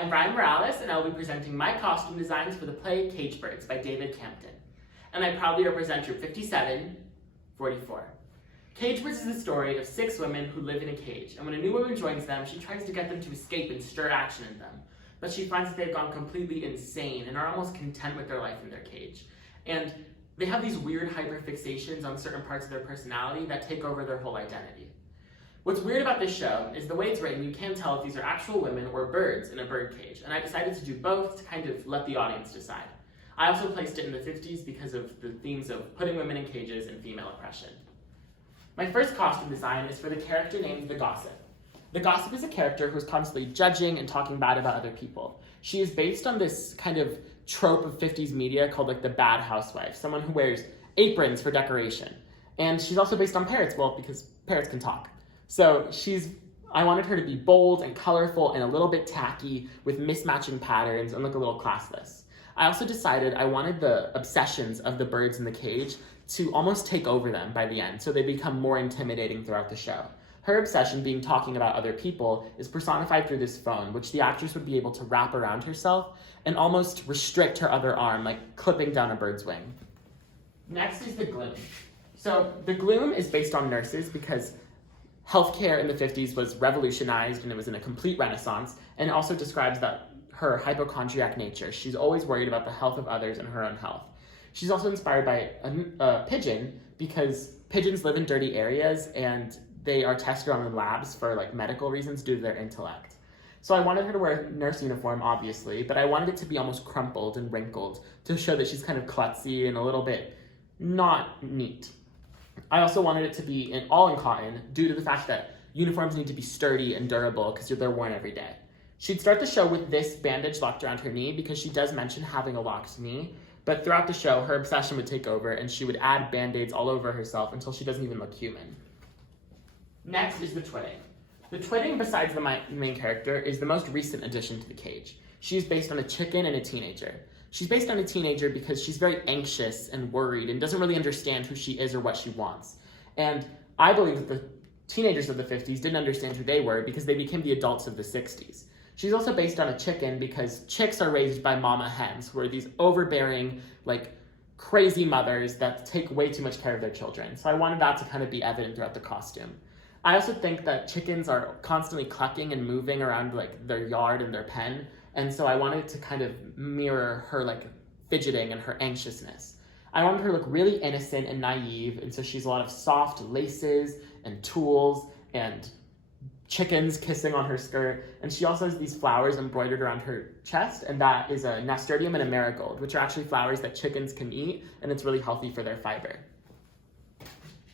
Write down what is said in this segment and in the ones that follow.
I'm Bryan and I will be presenting my costume designs for the play Cage Birds by David Campton. And I proudly represent Troop 5744. Cage Birds is the story of 6 women who live in a cage, and when a new woman joins them, she tries to get them to escape and stir action in them. But she finds that they've gone completely insane and are almost content with their life in their cage. And they have these weird hyperfixations on certain parts of their personality that take over their whole identity. What's weird about this show is the way it's written, you can't tell if these are actual women or birds in a bird cage, and I decided to do both to kind of let the audience decide. I also placed it in the 50s because of the themes of putting women in cages and female oppression. My first costume design is for the character named the Gossip. The Gossip is a character who's constantly judging and talking bad about other people. She is based on this kind of trope of 50s media called like the bad housewife, someone who wears aprons for decoration. And she's also based on parrots, well, because parrots can talk. So I wanted her to be bold and colorful and a little bit tacky with mismatching patterns and look a little classless. I also decided I wanted the obsessions of the birds in the cage to almost take over them by the end, so they become more intimidating throughout the show. Her obsession, being talking about other people, is personified through this phone, which the actress would be able to wrap around herself and almost restrict her other arm, like clipping down a bird's wing. Next is the Gloom. So the Gloom is based on nurses because healthcare in the 50s was revolutionized and it was in a complete renaissance, and it also describes her hypochondriac nature. She's always worried about the health of others and her own health. She's also inspired by a pigeon because pigeons live in dirty areas and they are tested on in labs for like medical reasons due to their intellect. So I wanted her to wear a nurse uniform, obviously, but I wanted it to be almost crumpled and wrinkled to show that she's kind of klutzy and a little bit not neat. I also wanted it to be all in cotton due to the fact that uniforms need to be sturdy and durable because they're worn every day. She'd start the show with this bandage locked around her knee because she does mention having a locked knee, but throughout the show, her obsession would take over and she would add band-aids all over herself until she doesn't even look human. Next is the Twitting. The Twitting, besides the main character, is the most recent addition to the cage. She's based on a chicken and a teenager. She's based on a teenager because she's very anxious and worried and doesn't really understand who she is or what she wants. And I believe that the teenagers of the 50s didn't understand who they were because they became the adults of the 60s. She's also based on a chicken because chicks are raised by mama hens, who are these overbearing, like, crazy mothers that take way too much care of their children. So I wanted that to kind of be evident throughout the costume. I also think that chickens are constantly clucking and moving around like their yard and their pen, and so I wanted to kind of mirror her like fidgeting and her anxiousness. I wanted her to look really innocent and naive, and so she's a lot of soft laces and tools and chickens kissing on her skirt, and she also has these flowers embroidered around her chest, and that is a nasturtium and a marigold, which are actually flowers that chickens can eat, and it's really healthy for their fiber.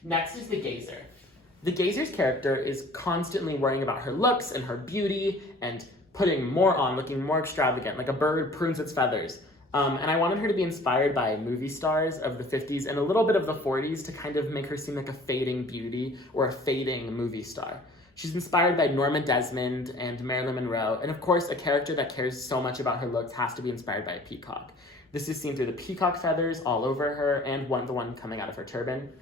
Next is the Gazer. The Gazer's character is constantly worrying about her looks and her beauty and putting more on, looking more extravagant, like a bird prunes its feathers. And I wanted her to be inspired by movie stars of the 50s and a little bit of the 40s to kind of make her seem like a fading beauty or a fading movie star. She's inspired by Norma Desmond and Marilyn Monroe, and of course, a character that cares so much about her looks has to be inspired by a peacock. This is seen through the peacock feathers all over her and the one coming out of her turban.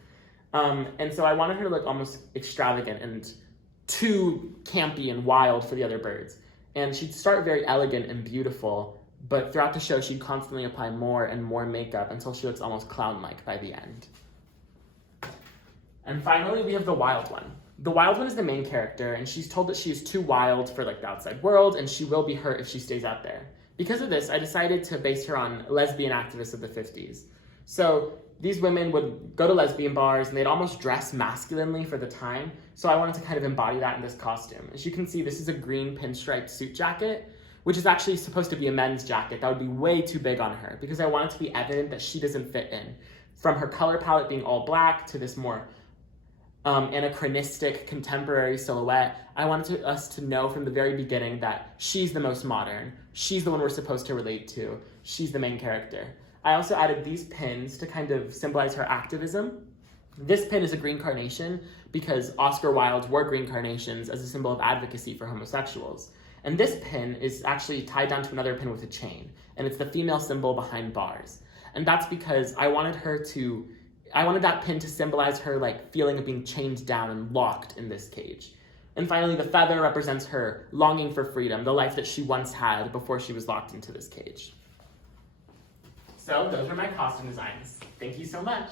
And so I wanted her to look almost extravagant and too campy and wild for the other birds. And she'd start very elegant and beautiful, but throughout the show, she'd constantly apply more and more makeup until she looks almost clown-like by the end. And finally, we have the Wild One. The Wild One is the main character, and she's told that she is too wild for like the outside world, and she will be hurt if she stays out there. Because of this, I decided to base her on lesbian activists of the 50s. So these women would go to lesbian bars and they'd almost dress masculinely for the time. So I wanted to kind of embody that in this costume. As you can see, this is a green pinstripe suit jacket, which is actually supposed to be a men's jacket. That would be way too big on her because I wanted to be evident that she doesn't fit in. From her color palette being all black to this more anachronistic contemporary silhouette, I wanted us to know from the very beginning that she's the most modern. She's the one we're supposed to relate to. She's the main character. I also added these pins to kind of symbolize her activism. This pin is a green carnation because Oscar Wilde wore green carnations as a symbol of advocacy for homosexuals. And this pin is actually tied down to another pin with a chain, and it's the female symbol behind bars. And that's because I wanted that pin to symbolize her like feeling of being chained down and locked in this cage. And finally, the feather represents her longing for freedom, the life that she once had before she was locked into this cage. So those are my costume designs. Thank you so much.